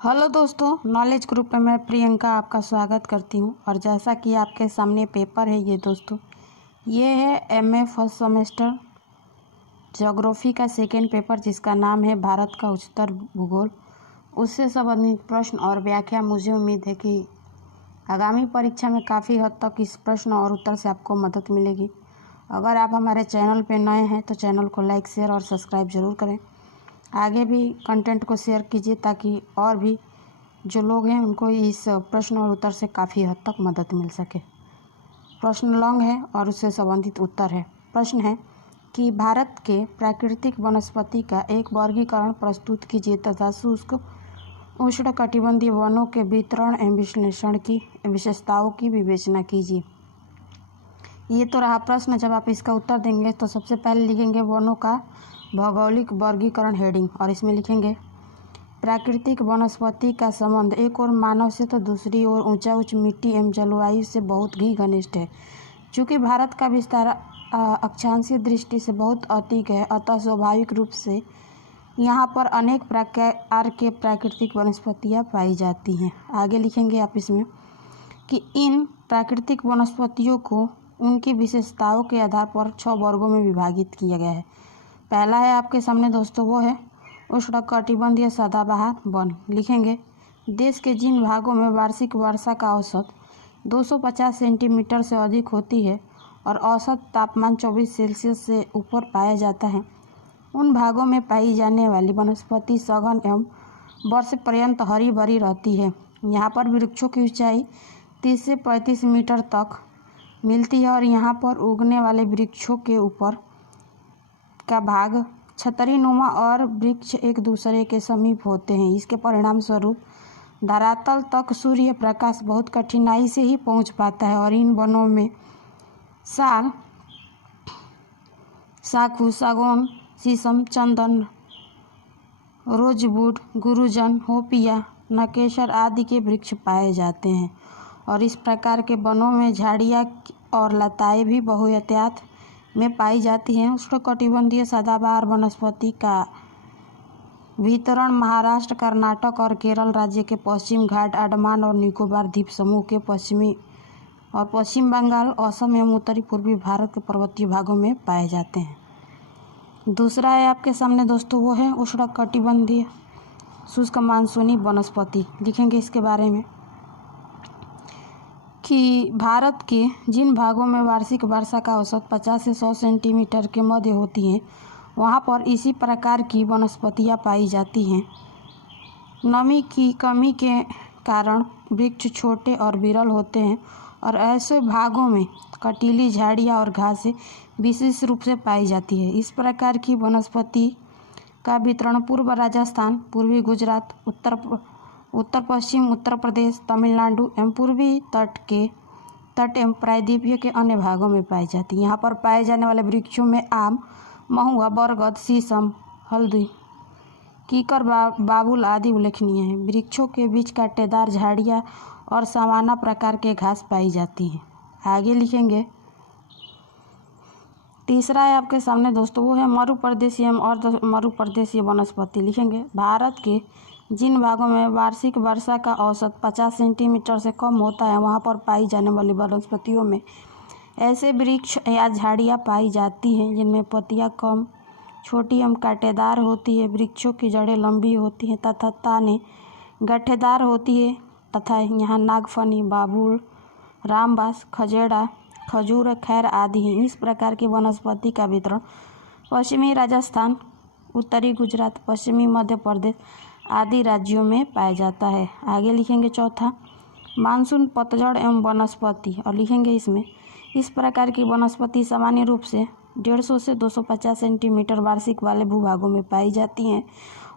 Hello दोस्तों, knowledge group में मैं प्रियंका आपका स्वागत करती हूँ। और जैसा कि आपके सामने पेपर है ये दोस्तों, ये है एमए फर्स्ट सेमेस्टर ज्योग्राफी का सेकेंड पेपर जिसका नाम है भारत का उच्चतर भूगोल। उससे संबंधित प्रश्न और व्याख्या मुझे उम्मीद है कि आगामी परीक्षा में काफ़ी हद तक इस प्रश्न और उत्तर से आपको मदद मिलेगी। अगर आप हमारे चैनल पर नए हैं तो चैनल को लाइक, शेयर और सब्सक्राइब ज़रूर करें। आगे भी कंटेंट को शेयर कीजिए ताकि और भी जो लोग हैं उनको इस प्रश्न और उत्तर से काफ़ी हद तक मदद मिल सके। प्रश्न लॉन्ग है और उससे संबंधित उत्तर है। प्रश्न है कि भारत के प्राकृतिक वनस्पति का एक वर्गीकरण प्रस्तुत कीजिए तथा शुष्क उष्णकटिबंधीय वनों के वितरण एवं विश्लेषण की विशेषताओं की विवेचना कीजिए। ये तो रहा प्रश्न। जब आप इसका उत्तर देंगे तो सबसे पहले लिखेंगे वनों का भौगोलिक वर्गीकरण हेडिंग, और इसमें लिखेंगे प्राकृतिक वनस्पति का संबंध एक ओर मानव से तो दूसरी ओर ऊंचा उच्च मिट्टी एवं जलवायु से बहुत ही घनिष्ठ है। चूँकि भारत का विस्तार अक्षांशीय दृष्टि से बहुत अधिक है, अतः स्वाभाविक रूप से यहाँ पर अनेक प्रकार के प्राकृतिक वनस्पतियाँ पाई जाती हैं। आगे लिखेंगे आप इसमें कि इन प्राकृतिक वनस्पतियों को उनकी विशेषताओं के आधार पर 6 वर्गों में विभाजित किया गया है। पहला है आपके सामने दोस्तों, वो है उष्णकटिबंधीय सदाबहार वन। लिखेंगे देश के जिन भागों में वार्षिक वर्षा का औसत 250 सेंटीमीटर से अधिक होती है और औसत तापमान 24 सेल्सियस से ऊपर पाया जाता है, उन भागों में पाई जाने वाली वनस्पति सघन एवं वर्ष पर्यंत हरी भरी रहती है। यहाँ पर वृक्षों की ऊंचाई 30 से 35 मीटर तक मिलती है और यहाँ पर उगने वाले वृक्षों के ऊपर का भाग छतरीनुमा और वृक्ष एक दूसरे के समीप होते हैं। इसके परिणाम स्वरूप धरातल तक सूर्य प्रकाश बहुत कठिनाई से ही पहुंच पाता है और इन वनों में साल, साखू, सागौन, शीशम, चंदन, रोजवुड, गुरुजन, होपिया, नकेसर आदि के वृक्ष पाए जाते हैं। और इस प्रकार के वनों में झाड़ियाँ और लताएं भी बहुतायत में पाई जाती हैं। उष्णकटिबंधीय सदाबहार वनस्पति का वितरण महाराष्ट्र, कर्नाटक और केरल राज्य के पश्चिम घाट, अंडमान और निकोबार द्वीप समूह के पश्चिमी और पश्चिम बंगाल, असम एवं उत्तरी पूर्वी भारत के पर्वतीय भागों में पाए जाते हैं। दूसरा है आपके सामने दोस्तों, वो है उष्णकटिबंधीय शुष्क मानसूनी वनस्पति। लिखेंगे इसके बारे में कि भारत के जिन भागों में वार्षिक वर्षा का औसत 50 से 100 सेंटीमीटर के मध्य होती है, वहाँ पर इसी प्रकार की वनस्पतियाँ पाई जाती हैं। नमी की कमी के कारण वृक्ष छोटे और विरल होते हैं और ऐसे भागों में कटीली झाड़ियाँ और घासें विशेष रूप से पाई जाती है। इस प्रकार की वनस्पति का वितरण पूर्व राजस्थान, पूर्वी गुजरात, उत्तर पश्चिम उत्तर प्रदेश, तमिलनाडु एवं पूर्वी तट एवं प्रायद्वीपीय के अन्य भागों में पाई जाती है। यहाँ पर पाए जाने वाले वृक्षों में आम, महुआ, बरगद, शीशम, हल्दी, कीकर, बाबुल आदि उल्लेखनीय हैं। वृक्षों के बीच कांटेदार झाड़ियाँ और सामान्य प्रकार के घास पाई जाती हैं। आगे लिखेंगे तीसरा है आपके सामने दोस्तों, वो है मरुप्रदेशीय एवं अर्ध मरुप्रदेशीय वनस्पति। लिखेंगे भारत के जिन भागों में वार्षिक वर्षा का औसत 50 सेंटीमीटर से कम होता है, वहाँ पर पाई जाने वाली वनस्पतियों में ऐसे वृक्ष या झाड़ियाँ पाई जाती हैं जिनमें पत्तियाँ कम, छोटी एवं कांटेदार होती है। वृक्षों की जड़ें लंबी होती हैं तथा ताने गट्ठेदार होती है तथा यहाँ नागफनी, बाबुल, रामबास, खजेड़ा, खजूर, खैर आदि हैं। इस प्रकार की वनस्पति का वितरण पश्चिमी राजस्थान, उत्तरी गुजरात, पश्चिमी मध्य प्रदेश आदि राज्यों में पाया जाता है। आगे लिखेंगे चौथा, मानसून पतझड़ एवं वनस्पति। और लिखेंगे इसमें इस प्रकार की वनस्पति सामान्य रूप से 150 से 250 सेंटीमीटर वार्षिक वाले भूभागों में पाई जाती हैं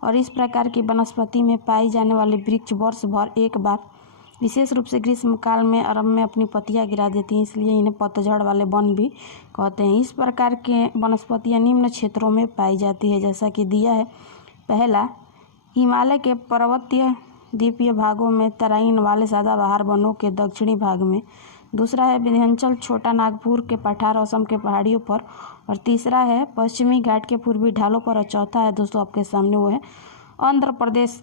और इस प्रकार की वनस्पति में पाई जाने वाले वृक्ष वर्ष भर एक बार विशेष रूप से ग्रीष्म काल में आरंभ में अपनी पत्तियां गिरा देती हैं, इसलिए इन्हें पतझड़ वाले वन भी कहते हैं। इस प्रकार के वनस्पतियां निम्न क्षेत्रों में पाई जाती है, जैसा कि दिया है। पहला, हिमालय के पर्वतीय द्वीपीय भागों में तराइन वाले सदाबहार वनों के दक्षिणी भाग में। दूसरा है विंध्याचल, छोटा नागपुर के पठार, असम के पहाड़ियों पर। और तीसरा है पश्चिमी घाट के पूर्वी ढालों पर। और चौथा है दोस्तों आपके सामने, वो है आंध्र प्रदेश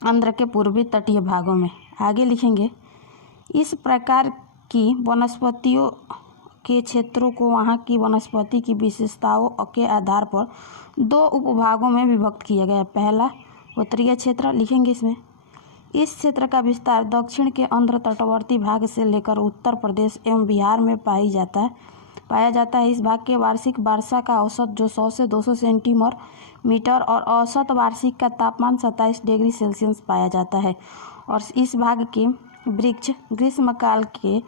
आंध्र के पूर्वी तटीय भागों में। आगे लिखेंगे, इस प्रकार की वनस्पतियों के क्षेत्रों को वहाँ की वनस्पति की विशेषताओं के आधार पर 2 उपभागों में विभक्त किया गया है। पहला उत्तरीय क्षेत्र, लिखेंगे इसमें, इस क्षेत्र का विस्तार दक्षिण के आंध्र तटवर्ती भाग से लेकर उत्तर प्रदेश एवं बिहार में पाया जाता है। इस भाग के वार्षिक वर्षा का औसत जो 100 से 200 सेंटीमीटर और औसत वार्षिक का तापमान 27 डिग्री सेल्सियस पाया जाता है। और इस भाग के वृक्ष ग्रीष्मकाल के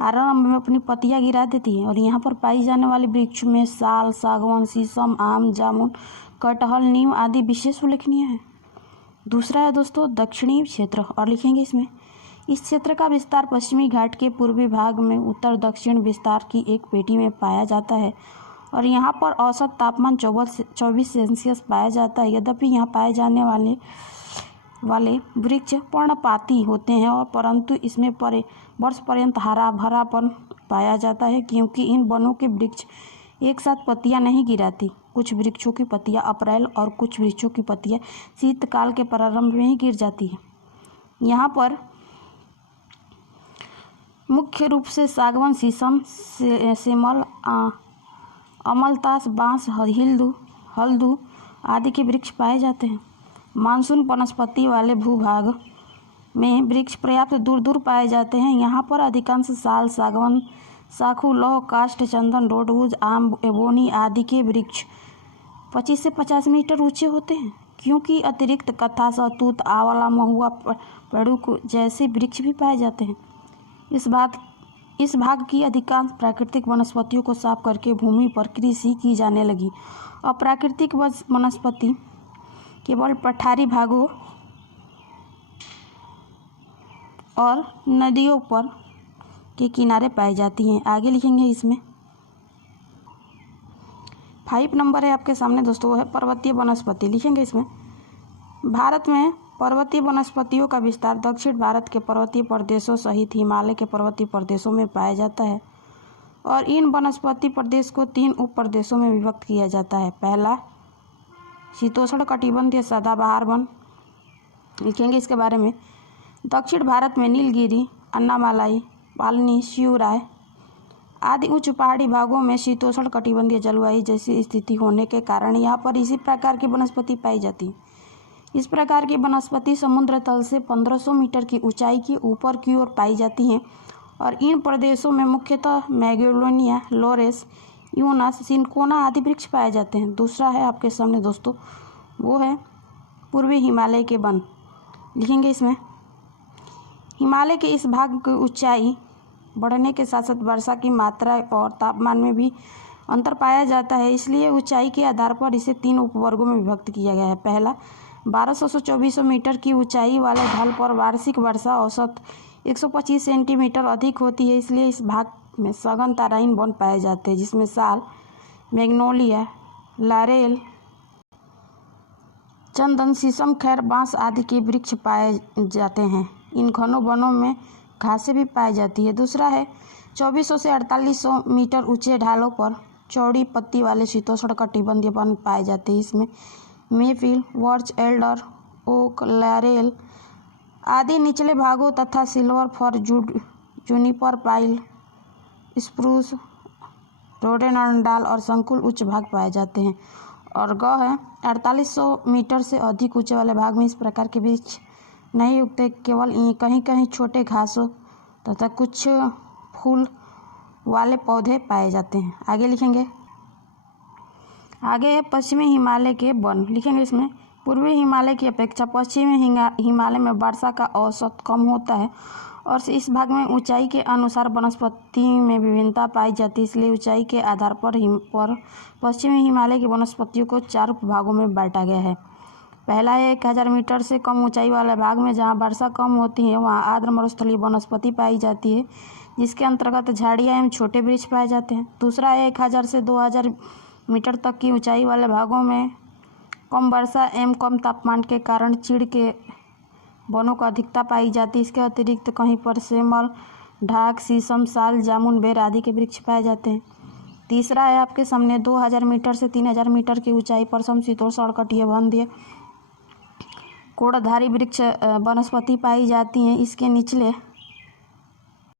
आरंभ में अपनी पत्तियां गिरा देती है। और यहाँ पर पाई जाने वाले वृक्ष में साल, सागवान, शीशम, आम, जामुन, कटहल, नीम आदि विशेष उल्लेखनीय है। दूसरा है दोस्तों दक्षिणी क्षेत्र, और लिखेंगे इसमें, इस क्षेत्र का विस्तार पश्चिमी घाट के पूर्वी भाग में उत्तर दक्षिण विस्तार की एक पेटी में पाया जाता है। और यहाँ पर औसत तापमान 24 सेल्सियस पाया जाता है। यद्यपि यहाँ पाए जाने वाले वृक्ष पर्णपाती होते हैं और परंतु इसमें वर्ष पर्यंत हरा भरापन पाया जाता है, क्योंकि इन वनों के वृक्ष एक साथ पत्तियां नहीं गिराती। कुछ वृक्षों की पत्तियां अप्रैल और कुछ वृक्षों की पत्तियां शीतकाल के प्रारंभ में ही गिर जाती है। यहाँ पर मुख्य रूप से सागवान, शीशम, सेमल, अमलतास, बांस, हल्दू आदि के वृक्ष पाए जाते हैं। मानसून वनस्पति वाले भूभाग में वृक्ष पर्याप्त दूर दूर पाए जाते हैं। यहाँ पर अधिकांश साल, सागवान, साखू, लौह, काष्ठ, चंदन, रोडवुड, आम, एबोनी आदि के वृक्ष 25 से 50 मीटर ऊंचे होते हैं, क्योंकि अतिरिक्त कथा, सहतूत, आंवला, महुआ, पेड़ू जैसे वृक्ष भी पाए जाते हैं। इस भाग की अधिकांश प्राकृतिक वनस्पतियों को साफ करके भूमि पर कृषि की जाने लगी। अप्राकृतिक वनस्पति केवल पठारी भागों और नदियों पर के किनारे पाई जाती हैं। आगे लिखेंगे इसमें 5 नंबर है आपके सामने दोस्तों, वो है पर्वतीय वनस्पति। लिखेंगे इसमें, भारत में पर्वतीय वनस्पतियों का विस्तार दक्षिण भारत के पर्वतीय प्रदेशों सहित हिमालय के पर्वतीय प्रदेशों में पाया जाता है। और इन वनस्पति प्रदेश को 3 उप प्रदेशों में विभक्त किया जाता है। पहला शीतोष्ण कटिबंधीय सदाबहार वन, लिखेंगे इसके बारे में, दक्षिण भारत में नीलगिरी, अन्नामालाई, पालनी, शिवराय आदि उच्च पहाड़ी भागों में शीतोष्ण कटिबंधीय जलवायु जैसी स्थिति होने के कारण यहाँ पर इसी प्रकार की वनस्पति पाई जाती है। इस प्रकार की वनस्पति समुद्र तल से 1500 मीटर की ऊंचाई की ऊपर की ओर पाई जाती हैं। और इन प्रदेशों में मुख्यतः मैग्नोलिया, लोरेस, यूनास, सिनकोना आदि वृक्ष पाए जाते हैं। दूसरा है आपके सामने दोस्तों, वो है पूर्वी हिमालय के वन। लिखेंगे इसमें, हिमालय के इस भाग की ऊंचाई बढ़ने के साथ साथ वर्षा की मात्रा और तापमान में भी अंतर पाया जाता है, इसलिए ऊंचाई के आधार पर इसे 3 उपवर्गों में विभक्त किया गया है। पहला 1200 से 2400 मीटर की ऊंचाई वाले ढाल पर वार्षिक वर्षा औसत 125 सेंटीमीटर अधिक होती है, इसलिए इस भाग में सघन तराइन वन पाए जाते हैं, जिसमें साल, मैग्नोलिया, लारेल, चंदन, शीशम, खैर, बांस आदि के वृक्ष पाए जाते हैं। इन घनों वनों में घासें भी पाई जाती है। दूसरा है 2400 से 4800 मीटर ऊंचे ढालों पर चौड़ी पत्ती वाले शीतोष्ण कटिबंधीय वन पाए जाते हैं। इसमें maple, birch, alder, oak, laurel आदि निचले भागों तथा silver fir, juniper, pine, spruce, rhododendron और संकुल उच्च भाग पाए जाते हैं। और ग है 4800 मीटर से अधिक ऊंचे वाले भाग में इस प्रकार के वृक्ष नहीं उगते, केवल कहीं कहीं छोटे घासों तथा कुछ फूल वाले पौधे पाए जाते हैं। आगे लिखेंगे, आगे है पश्चिमी हिमालय के वन। लिखेंगे इसमें, पूर्वी हिमालय की अपेक्षा पश्चिमी हिमालय में वर्षा का औसत कम होता है और इस भाग में ऊंचाई के अनुसार वनस्पति में विभिन्नता पाई जाती है, इसलिए ऊंचाई के आधार पर पश्चिमी हिमालय की वनस्पतियों को 4 भागों में बांटा गया है। पहला है 1000 मीटर से कम ऊंचाई वाले भाग में जहां वर्षा कम होती है, वहां आर्द्र मरुस्थलीय वनस्पति पाई जाती है, जिसके अंतर्गत झाड़ियां एवं छोटे वृक्ष पाए जाते हैं। दूसरा है 1000 से 2000 मीटर तक की ऊंचाई वाले भागों में कम वर्षा एवं कम तापमान के कारण चीड़ के वनों को अधिकता पाई जाती है। इसके अतिरिक्त कहीं पर सेमल, ढाक, शीशम, साल, जामुन, बेर आदि के वृक्ष पाए जाते हैं। तीसरा है आपके सामने 2000 मीटर से 3000 मीटर की ऊंचाई पर समशीतोष्ण कटिबंधीय कोड़धारी वृक्ष वनस्पति पाई जाती हैं। इसके निचले